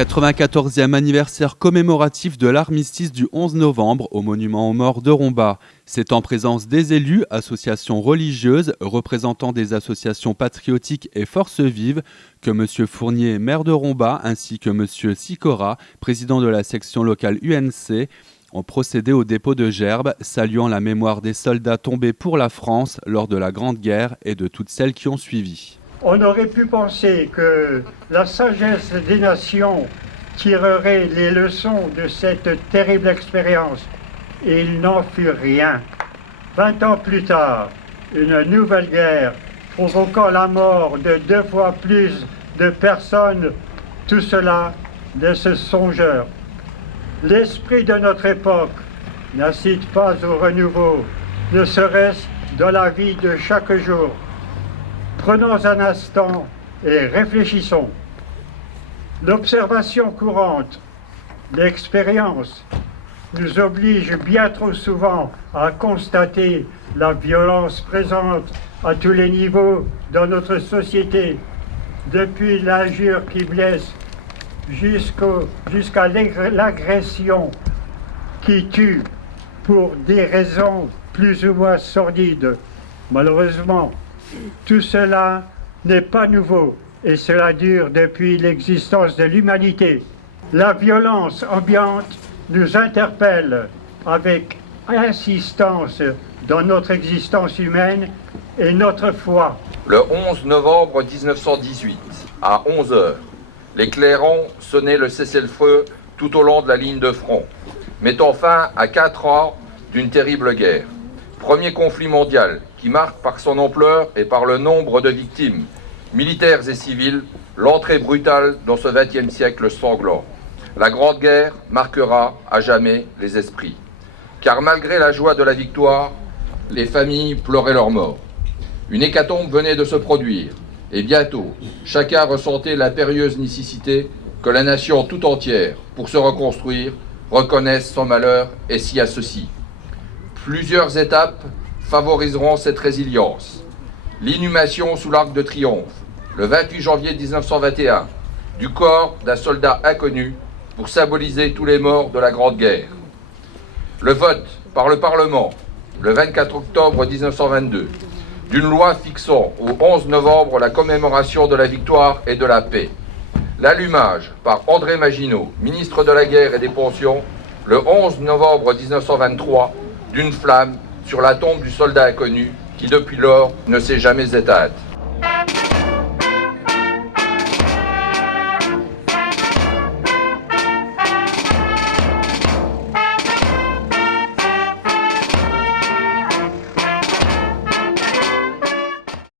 94e anniversaire commémoratif de l'armistice du 11 novembre au monument aux morts de Romba. C'est en présence des élus, associations religieuses, représentants des associations patriotiques et forces vives que M. Fournier, maire de Romba, ainsi que M. Sicora, président de la section locale UNC, ont procédé au dépôt de gerbes, saluant la mémoire des soldats tombés pour la France lors de la Grande Guerre et de toutes celles qui ont suivi. On aurait pu penser que la sagesse des nations tirerait les leçons de cette terrible expérience. Il n'en fut rien. 20 ans plus tard, une nouvelle guerre provoquant la mort de 2 fois plus de personnes, tout cela de ce songeur. L'esprit de notre époque n'incite pas au renouveau, ne serait-ce dans la vie de chaque jour. Prenons un instant et réfléchissons. L'observation courante, l'expérience, nous oblige bien trop souvent à constater la violence présente à tous les niveaux dans notre société, depuis l'injure qui blesse jusqu'à l'agression qui tue pour des raisons plus ou moins sordides. Malheureusement, tout cela n'est pas nouveau et cela dure depuis l'existence de l'humanité. La violence ambiante nous interpelle avec insistance dans notre existence humaine et notre foi. Le 11 novembre 1918, à 11h, les clairons sonnaient le cessez-le-feu tout au long de la ligne de front, mettant fin à 4 ans d'une terrible guerre. Premier conflit mondial qui marque par son ampleur et par le nombre de victimes, militaires et civiles, l'entrée brutale dans ce XXe siècle sanglant. La Grande Guerre marquera à jamais les esprits. Car malgré la joie de la victoire, les familles pleuraient leurs morts. Une hécatombe venait de se produire, et bientôt, chacun ressentait l'impérieuse nécessité que la nation tout entière, pour se reconstruire, reconnaisse son malheur et s'y associe. Plusieurs étapes favoriseront cette résilience. L'inhumation sous l'Arc de Triomphe, le 28 janvier 1921, du corps d'un soldat inconnu pour symboliser tous les morts de la Grande Guerre. Le vote par le Parlement, le 24 octobre 1922, d'une loi fixant au 11 novembre la commémoration de la victoire et de la paix. L'allumage par André Maginot, ministre de la Guerre et des Pensions, le 11 novembre 1923, d'une flamme sur la tombe du soldat inconnu qui depuis lors ne s'est jamais éteinte.